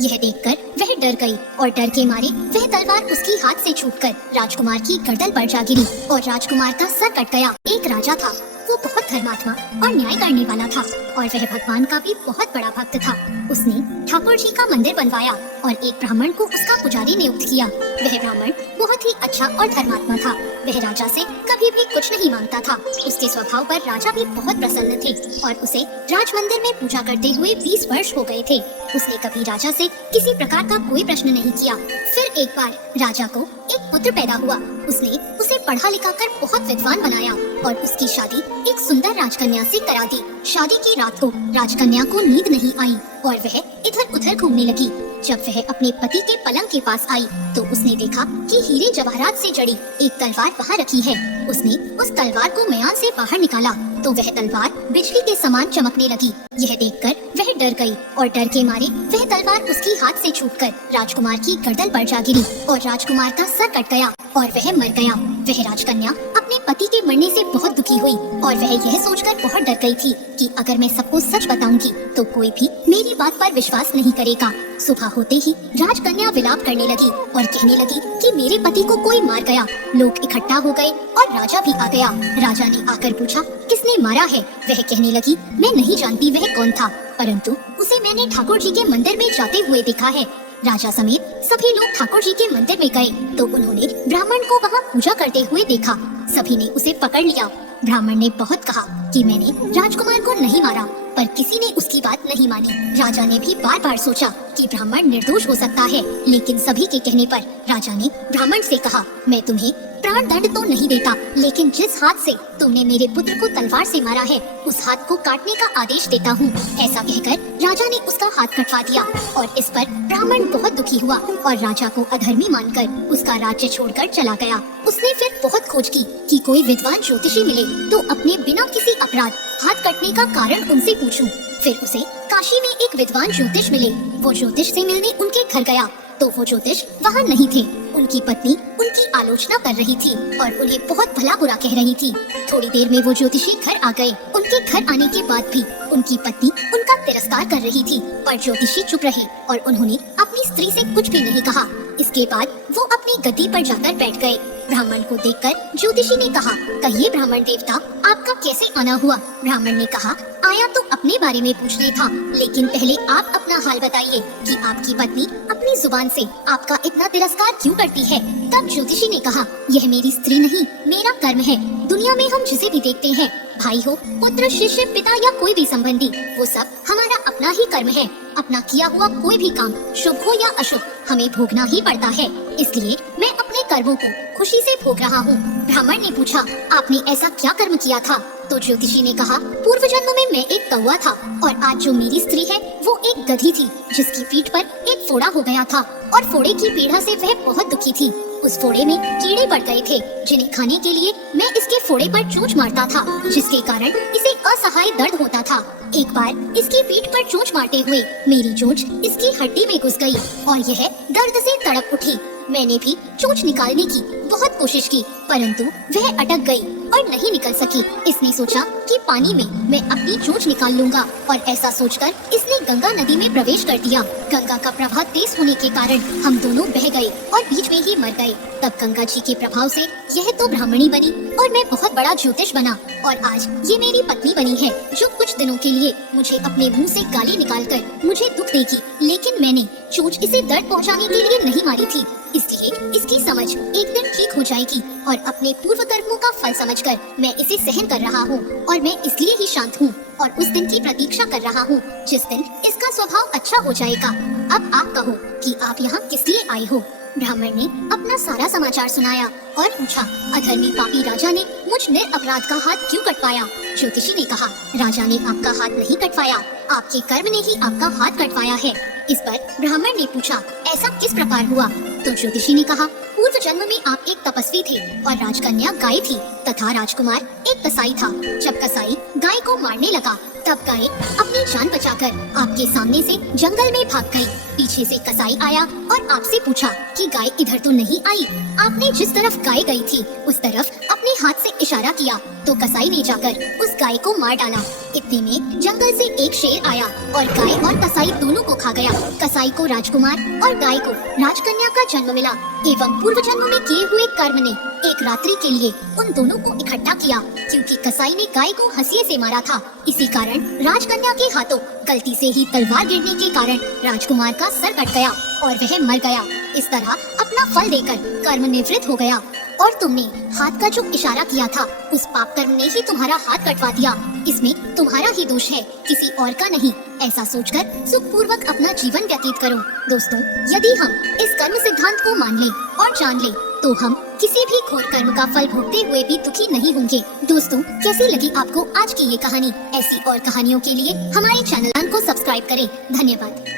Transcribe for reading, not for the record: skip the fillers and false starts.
यह देखकर वह डर गई और डर के मारे वह तलवार उसकी हाथ से छूटकर राजकुमार की गर्दन पर जा गिरी और राजकुमार का सर कट गया। एक राजा था, वो बहुत धर्मात्मा और न्याय करने वाला था और वह भगवान का भी बहुत बड़ा भक्त था। उसने ठाकुर जी का मंदिर बनवाया और एक ब्राह्मण को उसका पुजारी नियुक्त किया। वह ब्राह्मण बहुत ही अच्छा और धर्मात्मा था। वह राजा से कभी भी कुछ नहीं मांगता था। उसके स्वभाव पर राजा भी बहुत प्रसन्न थे और उसे राज मंदिर में पूजा करते हुए 20 वर्ष हो गए थे। उसने कभी राजा से किसी प्रकार का कोई प्रश्न नहीं किया। फिर एक बार राजा को एक पुत्र पैदा हुआ। उसने उसे पढ़ा लिखा कर बहुत विद्वान बनाया और उसकी शादी एक सुंदर राजकन्या से करा दी। शादी की रात को राजकन्या को नींद नहीं आई और वह इधर उधर घूमने लगी। जब वह अपने पति के पलंग के पास आई तो उसने देखा कि हीरे जवाहरात से जड़ी एक तलवार वहाँ रखी है। उसने उस तलवार को मयान से बाहर निकाला तो वह तलवार बिजली के समान चमकने लगी। यह देखकर वह डर गई और डर के मारे वह तलवार उसकी हाथ से छूटकर राजकुमार की गर्दन पर जा गिरी और राजकुमार का सर कट गया और वह मर गया। वह राजकन्या अपने पति के मरने से बहुत दुखी हुई और वह यह सोचकर बहुत डर गई थी कि अगर मैं सबको सच बताऊंगी तो कोई भी मेरी बात पर विश्वास नहीं करेगा। सुबह होते ही राजकन्या विलाप करने लगी और कहने लगी कि मेरे पति को कोई मार गया। लोग इकट्ठा हो गए और राजा भी आ गया। राजा ने आकर पूछा किसने मारा है। वह कहने लगी मैं नहीं जानती वह कौन था, परंतु उसे मैंने ठाकुर जी के मंदिर में जाते हुए देखा है। राजा समेत सभी लोग ठाकुर जी के मंदिर में गए तो उन्होंने ब्राह्मण को वहाँ पूजा करते हुए देखा। सभी ने उसे पकड़ लिया। ब्राह्मण ने बहुत कहा कि मैंने राजकुमार को नहीं मारा, पर किसी ने उसकी बात नहीं मानी। राजा ने भी बार बार सोचा कि ब्राह्मण निर्दोष हो सकता है, लेकिन सभी के कहने पर राजा ने ब्राह्मण से कहा मैं तुम्हें प्राण दंड तो नहीं देता, लेकिन जिस हाथ से तुमने मेरे पुत्र को तलवार से मारा है उस हाथ को काटने का आदेश देता हूँ। ऐसा कहकर राजा ने उसका हाथ कटवा दिया और इस पर ब्राह्मण बहुत दुखी हुआ और राजा को अधर्मी मानकर उसका राज्य छोड़कर चला गया। उसने फिर बहुत खोज की कि कोई विद्वान ज्योतिषी मिले तो अपने बिना किसी अपराध हाथ कटने का कारण उनसे पूछूं। फिर उसे काशी में एक विद्वान ज्योतिष मिले। वो ज्योतिष से मिलने उनके घर गया तो वो ज्योतिष वहाँ नहीं थे। उनकी पत्नी उनकी आलोचना कर रही थी और उन्हें बहुत भला बुरा कह रही थी। थोड़ी देर में वो ज्योतिषी घर आ गए। उनके घर आने के बाद भी उनकी पत्नी उनका तिरस्कार कर रही थी, पर ज्योतिषी चुप रहे और उन्होंने अपनी स्त्री से कुछ भी नहीं कहा। इसके बाद वो अपनी गद्दी पर जाकर बैठ गए। ब्राह्मण को देखकर ज्योतिषी ने कहा कहिए ब्राह्मण देवता आपका कैसे आना हुआ। ब्राह्मण ने कहा आया तो अपने बारे में पूछने था, लेकिन पहले आप अपना हाल बताइए कि आपकी पत्नी अपनी जुबान से आपका इतना तिरस्कार क्यों करती है। तब ज्योतिषी ने कहा यह मेरी स्त्री नहीं मेरा कर्म है। दुनिया में हम जिसे भी देखते हैं, भाई हो पुत्र शिष्य पिता या कोई भी संबंधी, वो सब हमारा अपना ही कर्म है। अपना किया हुआ कोई भी काम शुभ हो या अशुभ हमें भोगना ही पड़ता है, इसलिए मैं अपने कर्मों को खुशी से भोग रहा हूँ। ब्राह्मण ने पूछा आपने ऐसा क्या कर्म किया था। तो ज्योतिषी ने कहा पूर्व जन्म में मैं एक कौवा था और आज जो मेरी स्त्री है वो एक गधी थी जिसकी पीठ पर एक फोड़ा हो गया था और फोड़े की पीड़ा से वह बहुत दुखी थी। उस फोड़े में कीड़े पड़ गए थे जिन्हें खाने के लिए मैं इसके फोड़े पर चोंच मारता था, जिसके कारण इसे असहाय दर्द होता था। एक बार इसकी पीठ पर चोंच मारते हुए मेरी चोंच इसकी हड्डी में घुस गई और यह दर्द से तड़प उठी। मैंने भी चोंच निकालने की बहुत कोशिश की, परंतु वह अटक गई और नहीं निकल सकी। इसने सोचा कि पानी में मैं अपनी चोंच निकाल लूंगा और ऐसा सोचकर इसने गंगा नदी में प्रवेश कर दिया। गंगा का प्रवाह तेज होने के कारण हम दोनों बह गए और बीच में ही मर गए। तब गंगा जी के प्रभाव से यह तो ब्राह्मणी बनी और मैं बहुत बड़ा ज्योतिष बना और आज ये मेरी पत्नी बनी है जो कुछ दिनों के लिए मुझे अपने मुंह से गाली निकालकर मुझे दुख देगी, लेकिन मैंने चोंच इसे दर्द पहुंचाने के लिए नहीं मारी थी, इसलिए इसकी समझ एक दिन ठीक हो जाएगी और अपने पूर्व कर्मों का फल समझकर मैं इसे सहन कर रहा हूँ और मैं इसलिए ही शांत हूँ और उस दिन की प्रतीक्षा कर रहा हूँ जिस दिन इसका स्वभाव अच्छा हो जाएगा। अब आप कहो कि आप यहाँ किस लिए आए हो। ब्राह्मण ने अपना सारा समाचार सुनाया और पूछा अधर्मी पापी राजा ने मुझ निरपराध का हाथ क्यों कटवाया। ज्योतिषी ने कहा राजा ने आपका हाथ नहीं कटवाया, आपके कर्म ने ही आपका हाथ कटवाया है। इस पर ब्राह्मण ने पूछा ऐसा किस प्रकार हुआ। तो ज्योतिषी ने कहा पूर्व जन्म में आप एक तपस्वी थे और राजकन्या गाय थी तथा राजकुमार एक कसाई था। जब कसाई गाय को मारने लगा तब गाय अपनी जान बचाकर आपके सामने से जंगल में भाग गई। पीछे से कसाई आया और आपसे पूछा कि गाय इधर तो नहीं आई। आपने जिस तरफ गाय गई थी उस तरफ अपने हाथ से इशारा किया तो कसाई ने जाकर उस गाय को मार डाला। इतने में जंगल से एक शेर आया और गाय और कसाई दोनों को खा गया। कसाई को राजकुमार और गाय को राजकन्या का जन्म मिला एवं पूर्व जन्म में किए हुए कर्म ने एक रात्रि के लिए उन दोनों को इकट्ठा किया। क्योंकि कसाई ने गाय को हंसिए से मारा था, इसी कारण राजकन्या के हाथों गलती से ही तलवार गिरने के कारण राजकुमार का सर कट गया और वह मर गया। इस तरह अपना फल देकर कर्म निवृत्त हो गया। और तुमने हाथ का जो इशारा किया था उस पाप कर्म ने ही तुम्हारा हाथ कटवा दिया। इसमें तुम्हारा ही दोष है, किसी और का नहीं। ऐसा सोचकर सुखपूर्वक अपना जीवन व्यतीत करो। दोस्तों, यदि हम इस कर्म सिद्धांत को मान लें और जान लें तो हम किसी भी घोर कर्म का फल भोगते हुए भी दुखी नहीं होंगे। दोस्तों, कैसी लगी आपको आज की ये कहानी? ऐसी और कहानियों के लिए हमारे चैनल को सब्सक्राइब करें। धन्यवाद।